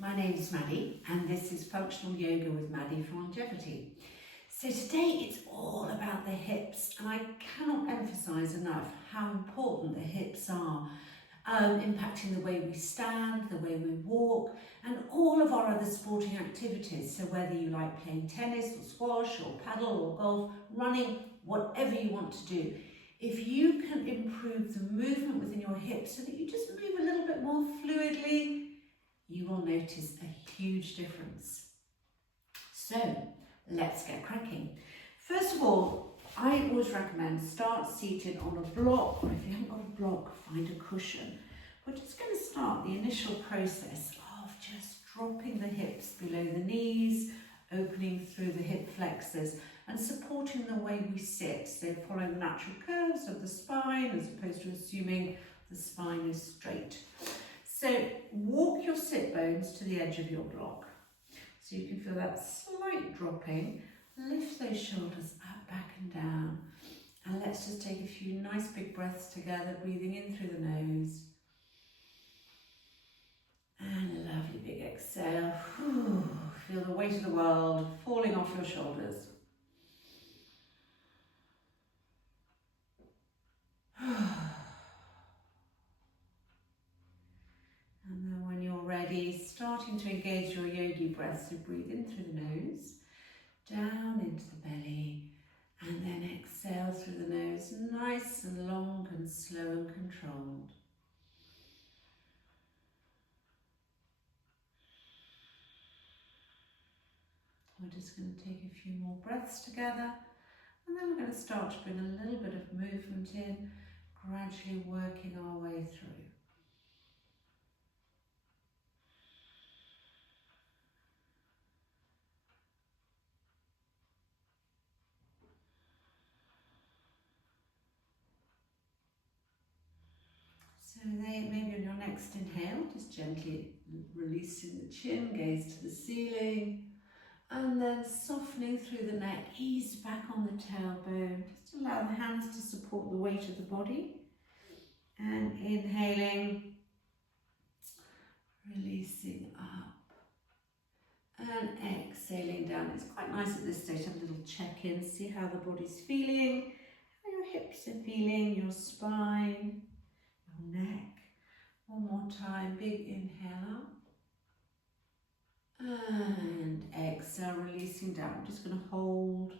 My name is Maddie and this is Functional Yoga with Maddie for Longevity. So today it's all about the hips, and I cannot emphasise enough how important the hips are, impacting the way we stand, the way we walk and all of our other sporting activities. So whether you like playing tennis or squash or paddle or golf, running, whatever you want to do, if you can improve the movement within your hips so that you just move a little bit more fluidly, you will notice a huge difference. So let's get cracking. First of all, I always recommend start seated on a block, or if you haven't got a block, find a cushion. We're just going to start the initial process of just dropping the hips below the knees, opening through the hip flexors and supporting the way we sit. So follow the natural curves of the spine as opposed to assuming the spine is straight. So walk your sit bones to the edge of your block. So you can feel that slight dropping. Lift those shoulders up, back and down. And let's just take a few nice big breaths together, breathing in through the nose. And a lovely big exhale. Feel the weight of the world falling off your shoulders. And then when you're ready, starting to engage your yogi breath, so breathe in through the nose, down into the belly, and then exhale through the nose, nice and long and slow and controlled. We're just going to take a few more breaths together, and then we're going to start to bring a little bit of movement in, gradually working our way through. So maybe on your next inhale, just gently releasing the chin, gaze to the ceiling, and then softening through the neck, ease back on the tailbone. Just allow the hands to support the weight of the body. And inhaling, releasing up, and exhaling down. It's quite nice at this stage to have a little check-in, see how the body's feeling, how your hips are feeling, your spine, your neck. One more time, big inhale up. And exhale, releasing down. I'm just going to hold.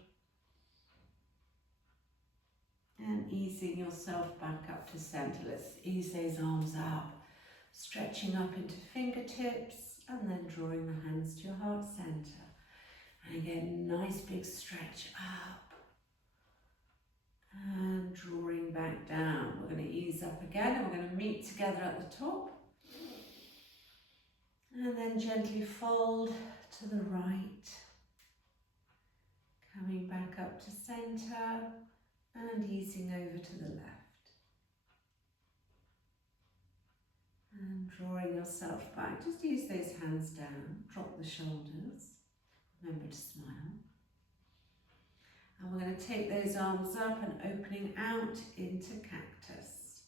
And easing yourself back up to center. Let's ease those arms up. Stretching up into fingertips and then drawing the hands to your heart center. And again, nice big stretch up. And drawing back down. We're going to ease up again and we're going to meet together at the top. And then gently fold to the right. Coming back up to center and easing over to the left. And drawing yourself back. Just use those hands down. Drop the shoulders. Remember to smile. And we're going to take those arms up and opening out into cactus.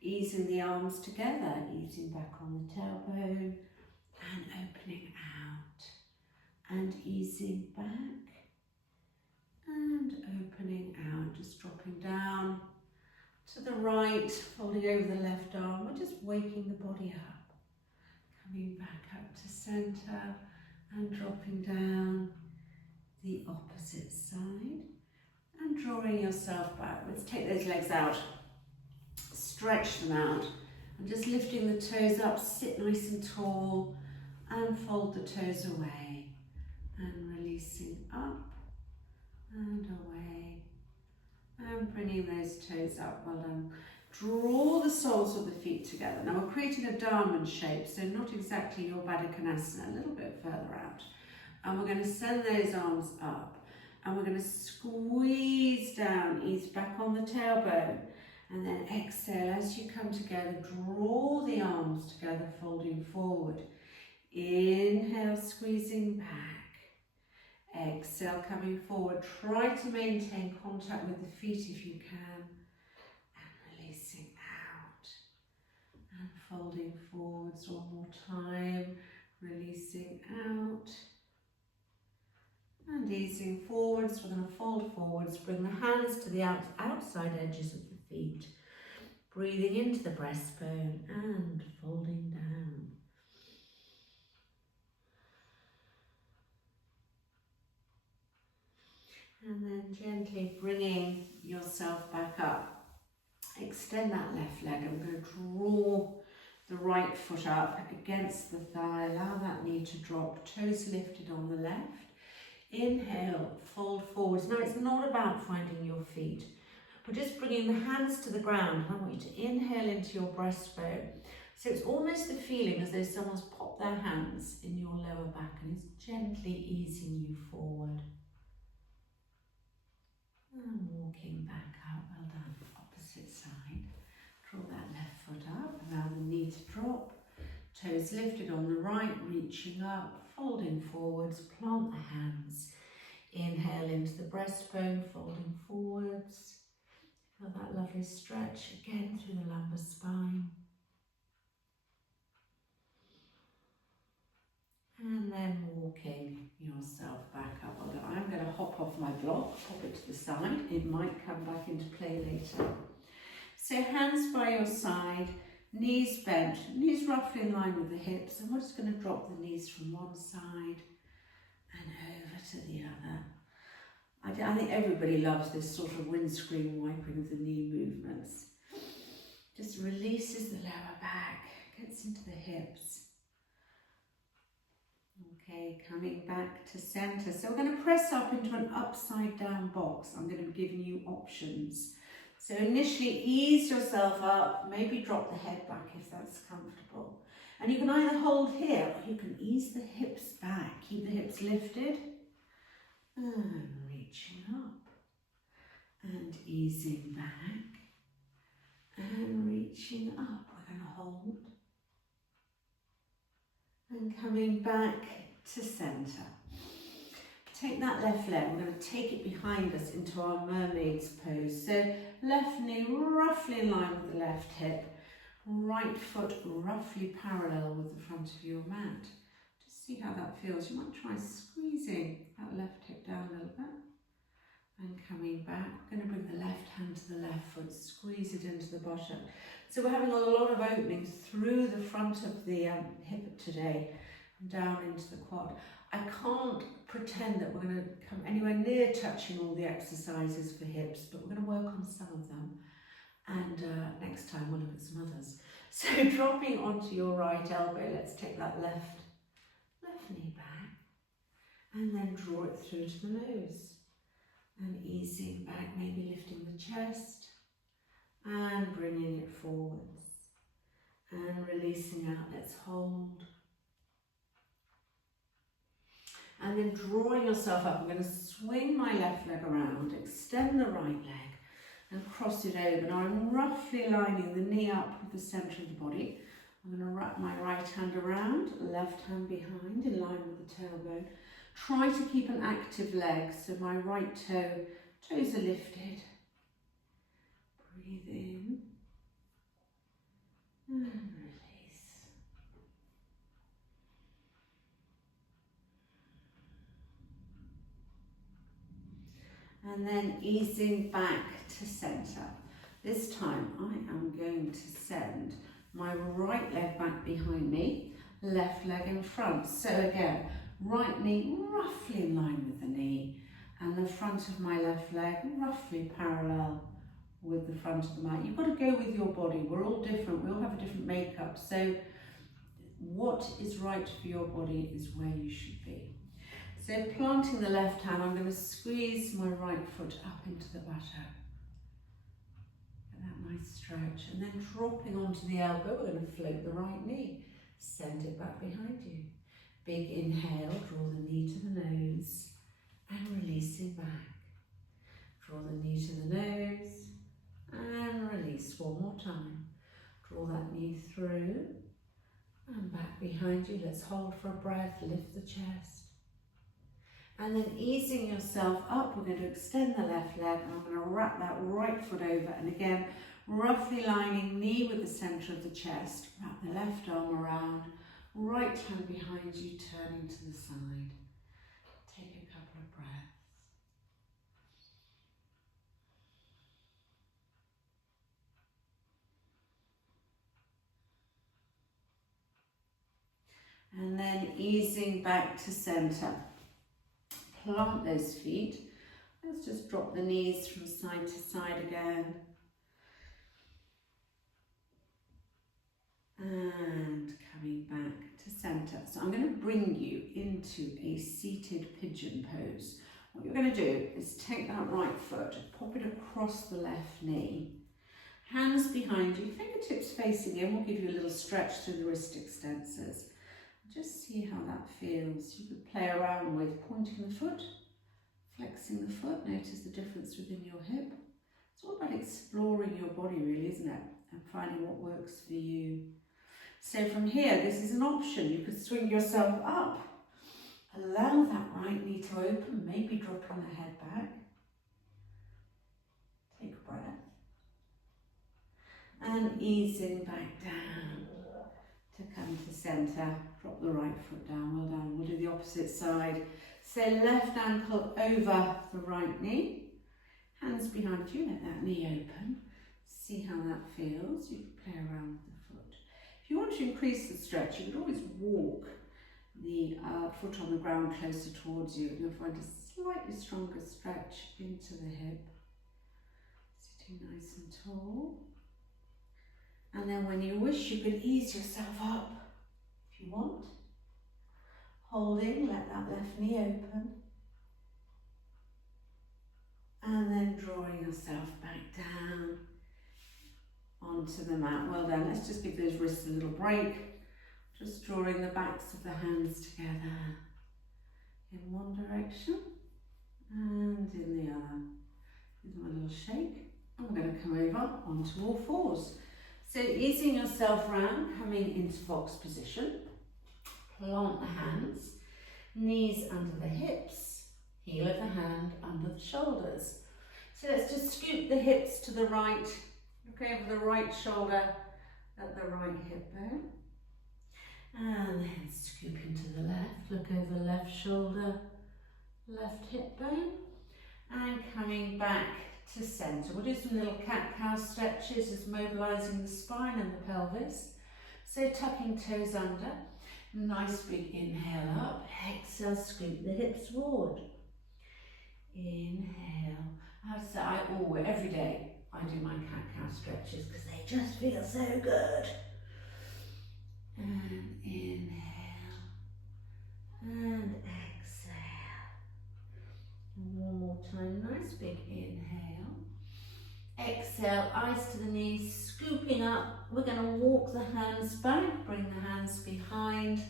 Easing the arms together, easing back on the tailbone and opening out. And easing back and opening out. Just dropping down to the right, folding over the left arm. We're just waking the body up. Coming back up to center and dropping down the opposite side. And drawing yourself back. Let's take those legs out, stretch them out, and just lifting the toes up, sit nice and tall, and fold the toes away, and releasing up and away, and bringing those toes up. Well done. Draw the soles of the feet together. Now we're creating a diamond shape, so not exactly your Baddha Konasana, a little bit further out. And we're going to send those arms up. And we're going to squeeze down, ease back on the tailbone, and then exhale as you come together. Draw the arms together, folding forward. Inhale, squeezing back. Exhale, coming forward. Try to maintain contact with the feet if you can. And releasing out. And folding forwards one more time. Release And easing forwards, we're going to fold forwards, bring the hands to the outside edges of the feet. Breathing into the breastbone and folding down. And then gently bringing yourself back up. Extend that left leg. I'm going to draw the right foot up against the thigh. Allow that knee to drop, toes lifted on the left. Inhale, fold forwards. Now it's not about finding your feet. We're just bringing the hands to the ground. I want you to inhale into your breastbone. So it's almost the feeling as though someone's popped their hands in your lower back and is gently easing you forward. And walking back up, well done, opposite side. Draw that left foot up, allow the knee to drop. Toes lifted on the right, reaching up, folding forwards, plant the hands. Inhale into the breastbone, folding forwards. Feel that lovely stretch again through the lumbar spine. And then walking yourself back up. I'm going to hop off my block, pop it to the side. It might come back into play later. So hands by your side, knees bent, knees roughly in line with the hips. And we're just going to drop the knees from one side and over to the other. I think everybody loves this sort of windscreen wiping of the knee movements. Just releases the lower back, gets into the hips. Okay, coming back to centre. So we're going to press up into an upside down box. I'm going to be giving you options. So initially ease yourself up, maybe drop the head back if that's comfortable. And you can either hold here or you can ease the hips back. Keep the hips lifted. And reaching up and easing back and reaching up. We're going to hold and coming back to centre. Take that left leg, we're going to take it behind us into our mermaid's pose. So left knee roughly in line with the left hip, right foot roughly parallel with the front of your mat. See how that feels. You might try squeezing that left hip down a little bit and coming back. We're going to bring the left hand to the left foot, squeeze it into the bottom. So we're having a lot of openings through the front of the hip today and down into the quad. I can't pretend that we're going to come anywhere near touching all the exercises for hips, but we're going to work on some of them. And next time we'll look at some others. So dropping onto your right elbow, let's take that left knee back and then draw it through to the nose and easing back, maybe lifting the chest and bringing it forwards and releasing out. Let's hold and then drawing yourself up. I'm going to swing my left leg around, extend the right leg and cross it over. Now I'm roughly lining the knee up with the centre of the body. I'm going to wrap my right hand around, left hand behind, in line with the tailbone. Try to keep an active leg, so my right toes are lifted. Breathe in and release. And then easing back to centre. This time I am going to send my right leg back behind me, left leg in front. So again, right knee roughly in line with the knee and the front of my left leg roughly parallel with the front of the mat. You've got to go with your body. We're all different. We all have a different makeup. So what is right for your body is where you should be. So planting the left hand, I'm going to squeeze my right foot up into the buttock. That nice stretch, and then dropping onto the elbow, we're going to float the right knee, send it back behind you. Big inhale, draw the knee to the nose and releasing back. Draw the knee to the nose and release one more time. Draw that knee through and back behind you. Let's hold for a breath, lift the chest. And then easing yourself up, we're going to extend the left leg and I'm going to wrap that right foot over and again, roughly lining knee with the centre of the chest. Wrap the left arm around, right hand behind you, turning to the side. Take a couple of breaths. And then easing back to center. Plant those feet. Let's just drop the knees from side to side again. And coming back to center. So I'm going to bring you into a seated pigeon pose. What you're going to do is take that right foot, pop it across the left knee. Hands behind you, fingertips facing in. We'll give you a little stretch through the wrist extensors. Just see how that feels. You could play around with pointing the foot, flexing the foot. Notice the difference within your hip. It's all about exploring your body really, isn't it? And finding what works for you. So from here, this is an option. You could swing yourself up. Allow that right knee to open, maybe dropping the head back. Take a breath. And easing back down to come to centre. Drop the right foot down, well done. We'll do the opposite side. So left ankle over the right knee. Hands behind you, let that knee open. See how that feels. You can play around with the foot. If you want to increase the stretch, you could always walk the foot on the ground closer towards you. You'll find a slightly stronger stretch into the hip. Sitting nice and tall. And then when you wish, you could ease yourself up if you want. Holding, let that left knee open. And then drawing yourself back down onto the mat. Well done. Let's just give those wrists a little break. Just drawing the backs of the hands together in one direction and in the other. Give them a little shake. And we're going to come over onto all fours. So easing yourself round, coming into fox position. Plant the hands, knees under the hips, heel of the hand under the shoulders. So let's just scoop the hips to the right, look over the right shoulder at the right hip bone. And then scoop into the left, look over the left shoulder, left hip bone. And coming back to centre. We'll do some little cat-cow stretches, just mobilising the spine and the pelvis. So tucking toes under. Nice big inhale up. Exhale, scoop the hips forward. Inhale. Every day I do my cat-cow stretches because they just feel so good. And inhale. And exhale. One more time. Nice big inhale. Exhale, eyes to the knees, scooping up. We're going to walk the hands back, bring the hands behind,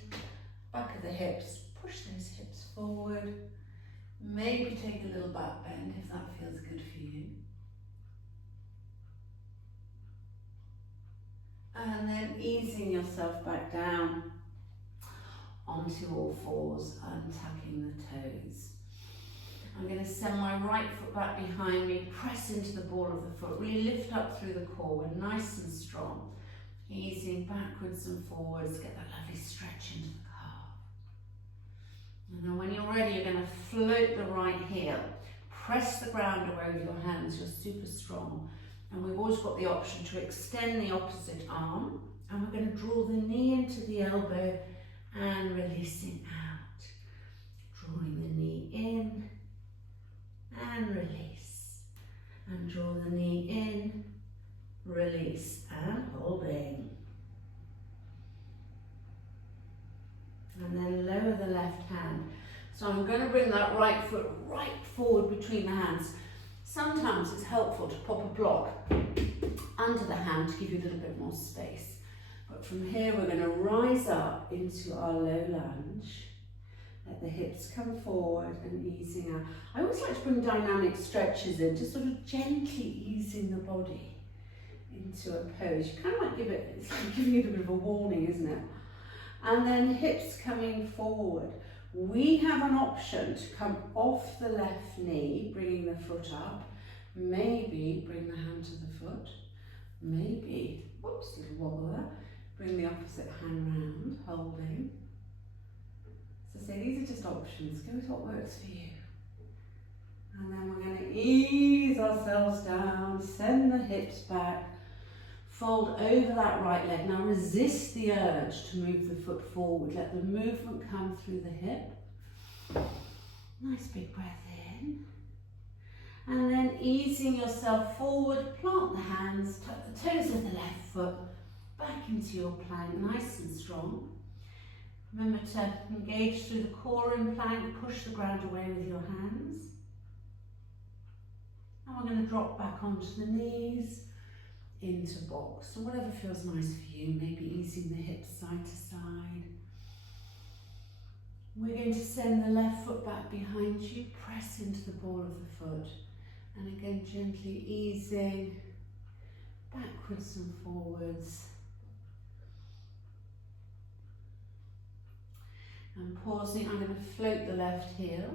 back of the hips, push those hips forward. Maybe take a little back bend if that feels good for you. And then easing yourself back down onto all fours, untucking the toes. I'm going to send my right foot back behind me, press into the ball of the foot, really lift up through the core. We're nice and strong. Easing backwards and forwards, get that lovely stretch into the calf. And then when you're ready, you're going to float the right heel. Press the ground away with your hands, you're super strong. And we've always got the option to extend the opposite arm. And we're going to draw the knee into the elbow and releasing out. Drawing the knee in. And release, and draw the knee in, release, and holding. And then lower the left hand. So I'm going to bring that right foot right forward between the hands. Sometimes it's helpful to pop a block under the hand to give you a little bit more space. But from here we're going to rise up into our low lunge. Let the hips come forward and easing out. I always like to bring dynamic stretches in, just sort of gently easing the body into a pose. You kind of like it's like giving you a bit of a warning, isn't it? And then hips coming forward. We have an option to come off the left knee, bringing the foot up. Maybe bring the hand to the foot. Maybe, whoops, little wobble there. Bring the opposite hand round, holding. So these are just options. Go with what works for you. And then we're going to ease ourselves down, send the hips back, Fold over that right leg. Now resist the urge to move the foot forward. Let the movement come through the hip. Nice big breath in. And then easing yourself forward, plant the hands, tuck the toes of the left foot back into your plank, nice and strong. Remember to engage through the core in plank, push the ground away with your hands. And we're going to drop back onto the knees, into box. So whatever feels nice for you, maybe easing the hips side to side. We're going to send the left foot back behind you, press into the ball of the foot. And again, gently easing backwards and forwards. And pausing, I'm going to float the left heel.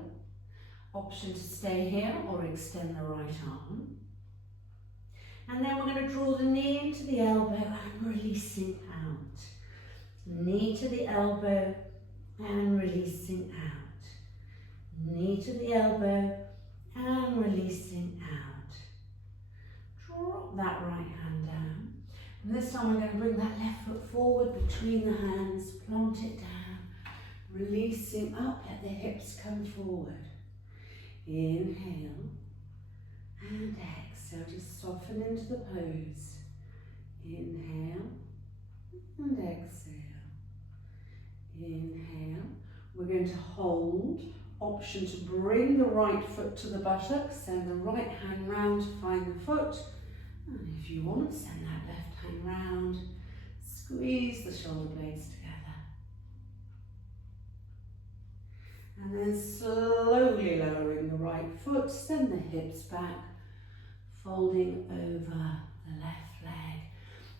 Option to stay here or extend the right arm. And then we're going to draw the knee into the elbow and releasing out. Knee to the elbow and releasing out. Knee to the elbow and releasing out. Drop that right hand down. And this time we're going to bring that left foot forward between the hands, plant it down, releasing up, let the hips come forward. Inhale and exhale, just soften into the pose. Inhale and exhale. Inhale. We're going to hold. Option to bring the right foot to the buttocks, send the right hand round to find the foot. And if you want, send that left hand round. Squeeze the shoulder blades together. And then slowly lowering the right foot, send the hips back, folding over the left leg.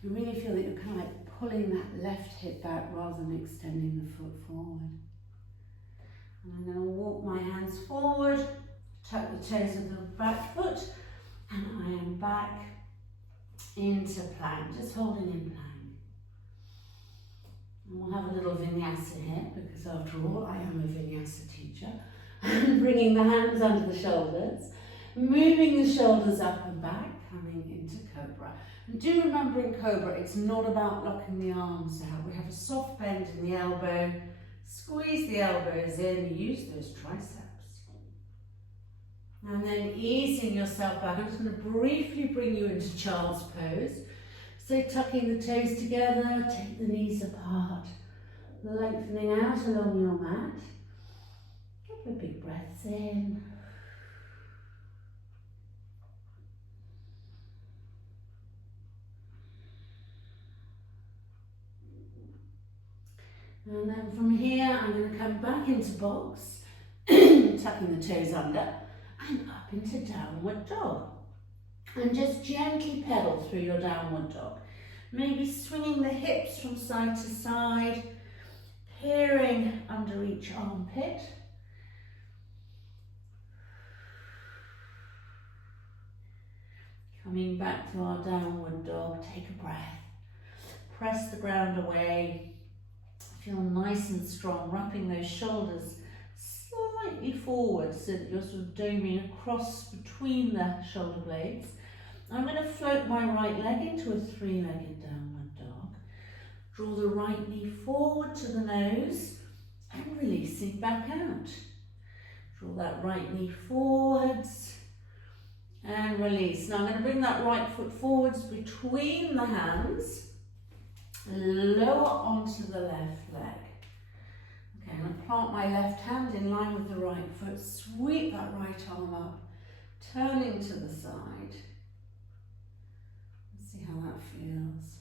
You really feel that you're kind of like pulling that left hip back rather than extending the foot forward. And I'm going to walk my hands forward, tuck the toes of the back foot, and I am back into plank, just holding in plank. And we'll have a little vinyasa here, because after all, I am a vinyasa teacher. Bringing the hands under the shoulders, moving the shoulders up and back, coming into cobra. And do remember in cobra, it's not about locking the arms out. We have a soft bend in the elbow, squeeze the elbows in, use those triceps. And then easing yourself back. I'm just going to briefly bring you into child's pose. So tucking the toes together, take the knees apart, lengthening out along your mat. Couple of big breaths in. And then from here, I'm going to come back into box, tucking the toes under, and up into downward dog. And just gently pedal through your downward dog. Maybe swinging the hips from side to side, peering under each armpit. Coming back to our downward dog, take a breath. Press the ground away. Feel nice and strong, wrapping those shoulders slightly forward so that you're sort of doming across between the shoulder blades. I'm going to float my right leg into a three-legged downward dog. Draw the right knee forward to the nose and releasing back out. Draw that right knee forwards and release. Now I'm going to bring that right foot forwards between the hands, lower onto the left leg. Okay, I'm going to plant my left hand in line with the right foot, sweep that right arm up, turning to the side. See how that feels.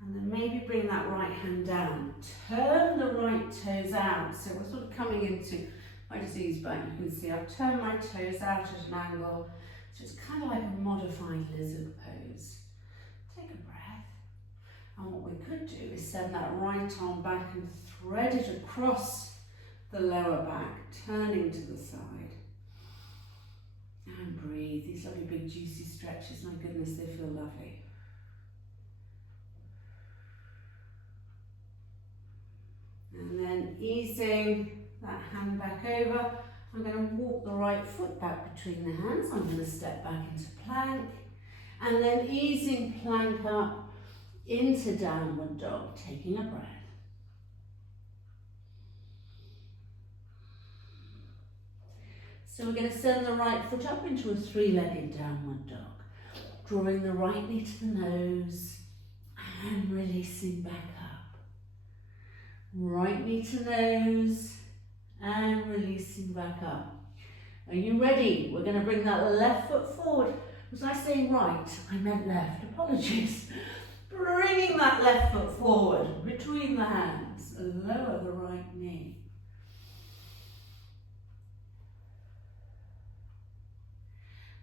And then maybe bring that right hand down. Turn the right toes out. So we're sort of coming into, if I just ease back, you can see I've turned my toes out at an angle. So it's kind of like a modified lizard pose. Take a breath. And what we could do is send that right arm back and thread it across the lower back, turning to the side. And breathe. These lovely big juicy stretches, my goodness, they feel lovely. And then easing that hand back over, I'm going to walk the right foot back between the hands. I'm going to step back into plank. And then easing plank up into downward dog, taking a breath. So we're going to send the right foot up into a three-legged downward dog, drawing the right knee to the nose and releasing back up. Right knee to nose and releasing back up. Are you ready? We're going to bring that left foot forward. Was I saying right? I meant left. Apologies. Bringing that left foot forward between the hands. Lower the right knee.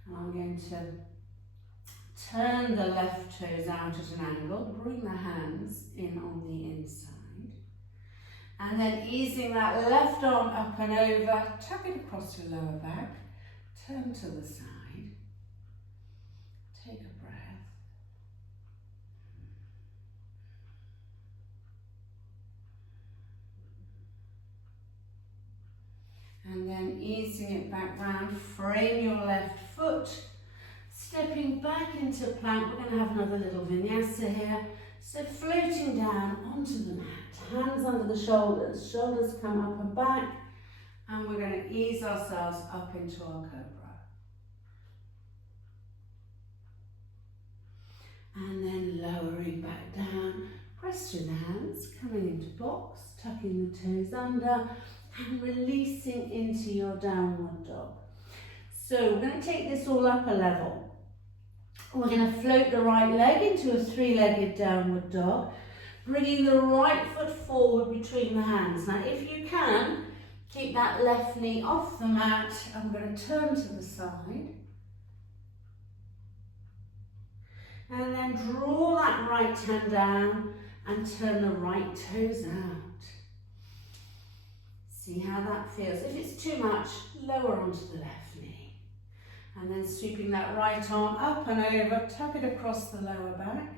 And I'm going to turn the left toes out at an angle. Bring the hands in on the inside. And then easing that left arm up and over, tuck it across your lower back, turn to the side, take a breath. And then easing it back round, frame your left foot, stepping back into plank. We're going to have another little vinyasa here. So floating down onto the mat, hands under the shoulders, shoulders come up and back, and we're going to ease ourselves up into our cobra. And then lowering back down, press through the hands, coming into box, tucking the toes under, and releasing into your downward dog. So we're going to take this all up a level. We're going to float the right leg into a three-legged downward dog, bringing the right foot forward between the hands. Now, if you can, keep that left knee off the mat. I'm going to turn to the side. And then draw that right hand down and turn the right toes out. See how that feels. If it's too much, lower onto the left knee. And then sweeping that right arm up and over, tuck it across the lower back.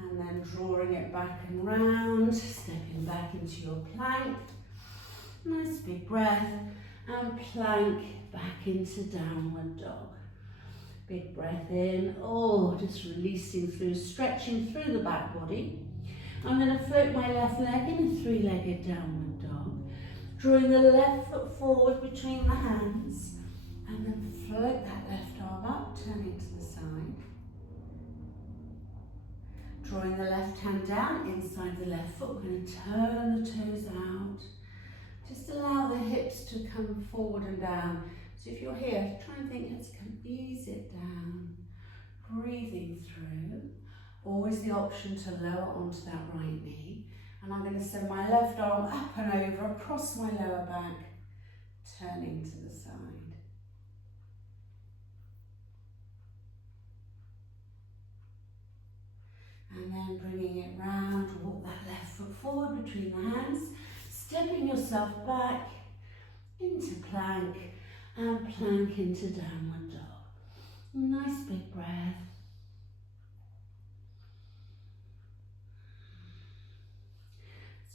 And then drawing it back and round, stepping back into your plank. Nice big breath. And plank back into downward dog. Big breath in. Oh, just releasing through, stretching through the back body. I'm going to float my left leg in a three-legged downward dog, drawing the left foot forward between the hands, and then float that left arm up, turning to the side. Drawing the left hand down inside the left foot, we're going to turn the toes out. Just allow the hips to come forward and down. So if you're here, try and think, let's ease it down, breathing through. Always the option to lower onto that right knee. And I'm going to send my left arm up and over, across my lower back, turning to the side. And then bringing it round, walk that left foot forward between the hands, stepping yourself back into plank and plank into downward dog. Nice big breath.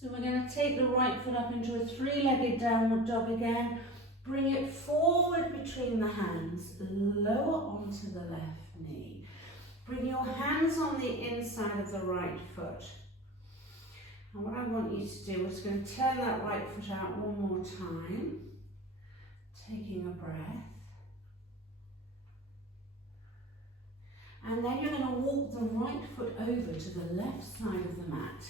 So we're going to take the right foot up into a three-legged downward dog again. Bring it forward between the hands, lower onto the left knee. Bring your hands on the inside of the right foot. And what I want you to do is going to turn that right foot out one more time, taking a breath. And then you're going to walk the right foot over to the left side of the mat.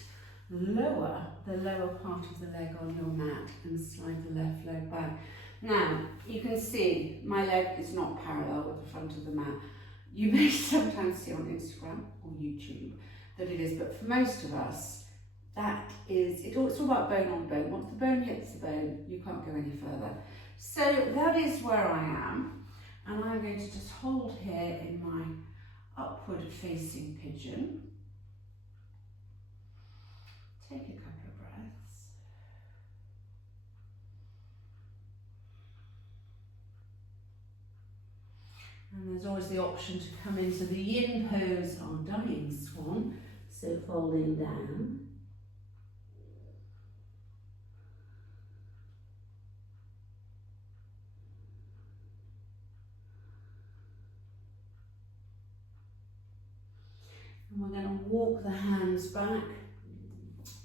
Lower the lower part of the leg on your mat and slide the left leg back. Now, you can see my leg is not parallel with the front of the mat. You may sometimes see on Instagram or YouTube that it is, but for most of us, that is, it's all about bone on bone. Once the bone hits the bone, you can't go any further. So that is where I am, and I'm going to just hold here in my upward facing pigeon. Take a couple of breaths. And there's always the option to come into the yin pose on dying swan, so folding down. And we're going to walk the hands back,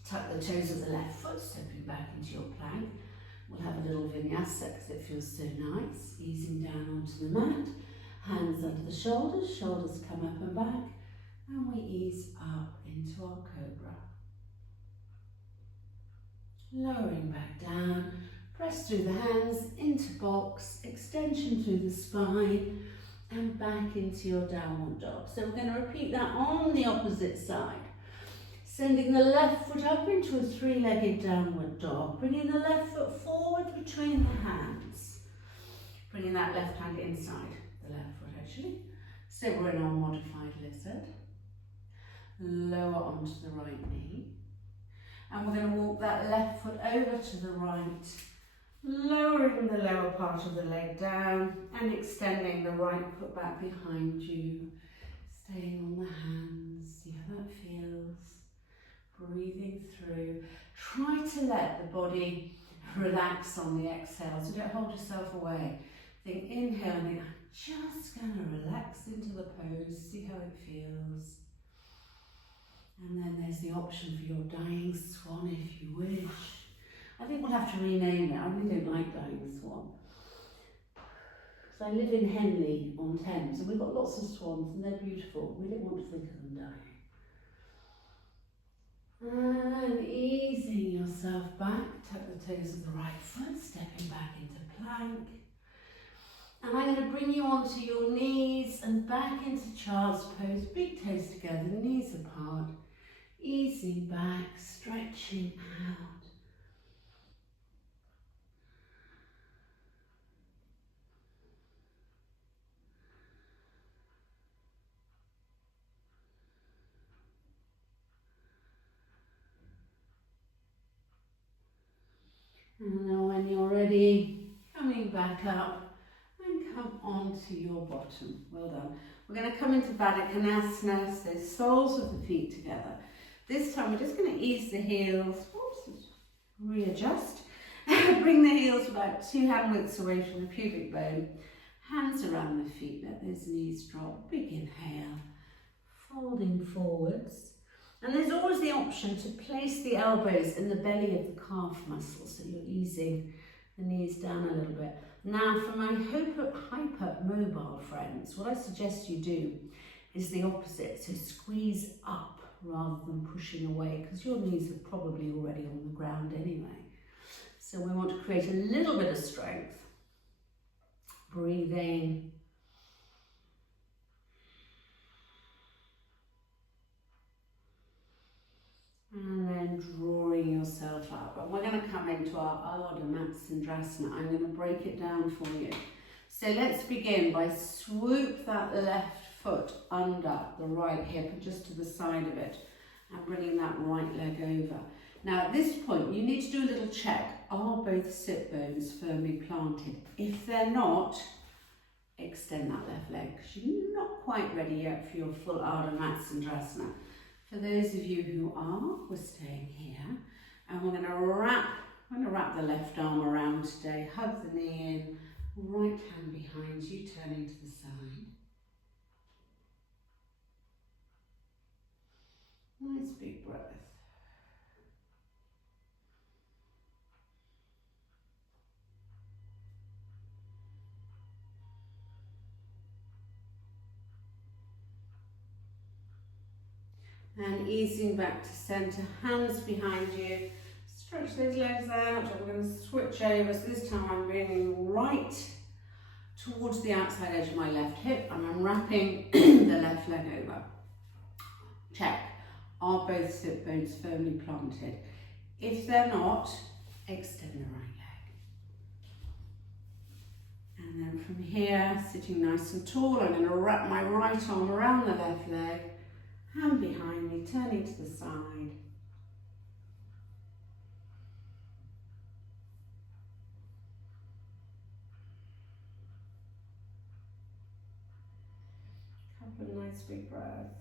tuck the toes of the left foot, stepping back into your plank. We'll have a little vinyasa because it feels so nice. Easing down onto the mat, hands under the shoulders, shoulders come up and back, and we ease up into our cobra. Lowering back down, press through the hands into box, extension through the spine, and back into your downward dog. So we're going to repeat that on the opposite side. Sending the left foot up into a three-legged downward dog, bringing the left foot forward between the hands, bringing that left hand inside the left foot actually. So we're in our modified lizard. Lower onto the right knee. And we're going to walk that left foot over to the right, lowering the lower part of the leg down and extending the right foot back behind you. Staying on the hands, see how that feels. Breathing through. Try to let the body relax on the exhale, so don't hold yourself away. Think inhale and think, I'm just going to relax into the pose, see how it feels. And then there's the option for your dying swan if you wish. I think we'll have to rename it. I really don't like dying swan. Because I live in Henley on Thames and we've got lots of swans and they're beautiful. We don't want to think of them dying. And easing yourself back, tuck the toes of the right foot, stepping back into plank. And I'm going to bring you onto your knees and back into child's pose, big toes together, knees apart. Easing back, stretching out. And then when you're ready, coming back up and come onto your bottom. Well done. We're going to come into Baddha Konasana, so soles of the feet together. This time we're just going to ease the heels, oops, readjust, bring the heels about 2 hand widths away from the pubic bone, hands around the feet, let those knees drop, big inhale, folding forwards. And there's always the option to place the elbows in the belly of the calf muscle, so you're easing the knees down a little bit. Now for my hypermobile friends, what I suggest you do is the opposite, so squeeze up rather than pushing away, because your knees are probably already on the ground anyway. So we want to create a little bit of strength. Breathing. And then drawing yourself up. And we're going to come into our Ardha Matsyendrasana. I'm going to break it down for you. So let's begin by swoop that left foot under the right hip, just to the side of it, and bringing that right leg over. Now at this point, you need to do a little check. Are both sit bones firmly planted? If they're not, extend that left leg, because you're not quite ready yet for your full Ardha Matsyendrasana. For those of you who are, we're staying here, and we're going to wrap the left arm around today, hug the knee in, right hand behind you, turning to the side. Nice big breath. And easing back to centre, hands behind you. Stretch those legs out. We're going to switch over. So this time I'm bringing right towards the outside edge of my left hip and I'm wrapping the left leg over. Check. Are both sit bones firmly planted? If they're not, extend the right leg. And then from here, sitting nice and tall, I'm going to wrap my right arm around the left leg. Hand behind me, turning to the side. Couple of nice big breaths.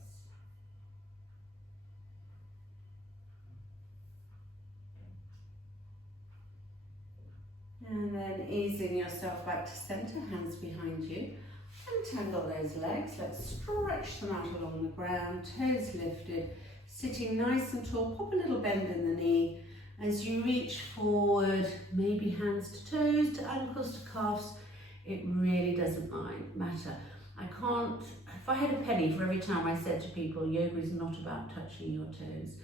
And then easing yourself back to centre, hands behind you. Untangle those legs, let's stretch them out along the ground, toes lifted, sitting nice and tall. Pop a little bend in the knee as you reach forward, maybe hands to toes, to ankles, to calves. It really doesn't matter. If I had a penny for every time I said to people, yoga is not about touching your toes,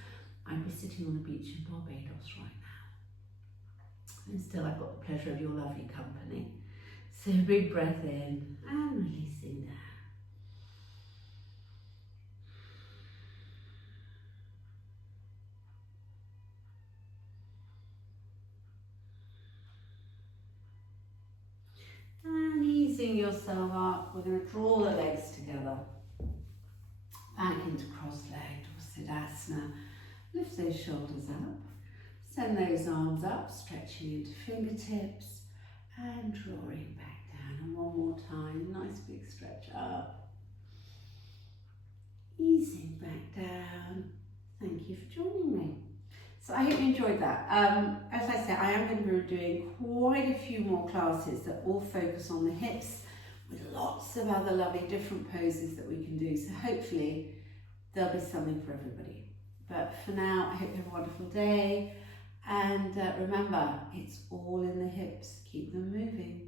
I'd be sitting on the beach in Barbados right now. And still, I've got the pleasure of your lovely company. So big breath in and releasing there. And easing yourself up, we're going to draw the legs together. Back into cross-legged or Siddhasana. Lift those shoulders up. Send those arms up, stretching into fingertips and drawing back down. And one more time, nice big stretch up. Easing back down. Thank you for joining me. So I hope you enjoyed that. As I said, I am going to be doing quite a few more classes that all focus on the hips with lots of other lovely different poses that we can do. So hopefully there'll be something for everybody. But for now, I hope you have a wonderful day. And remember, it's all in the hips. Keep them moving.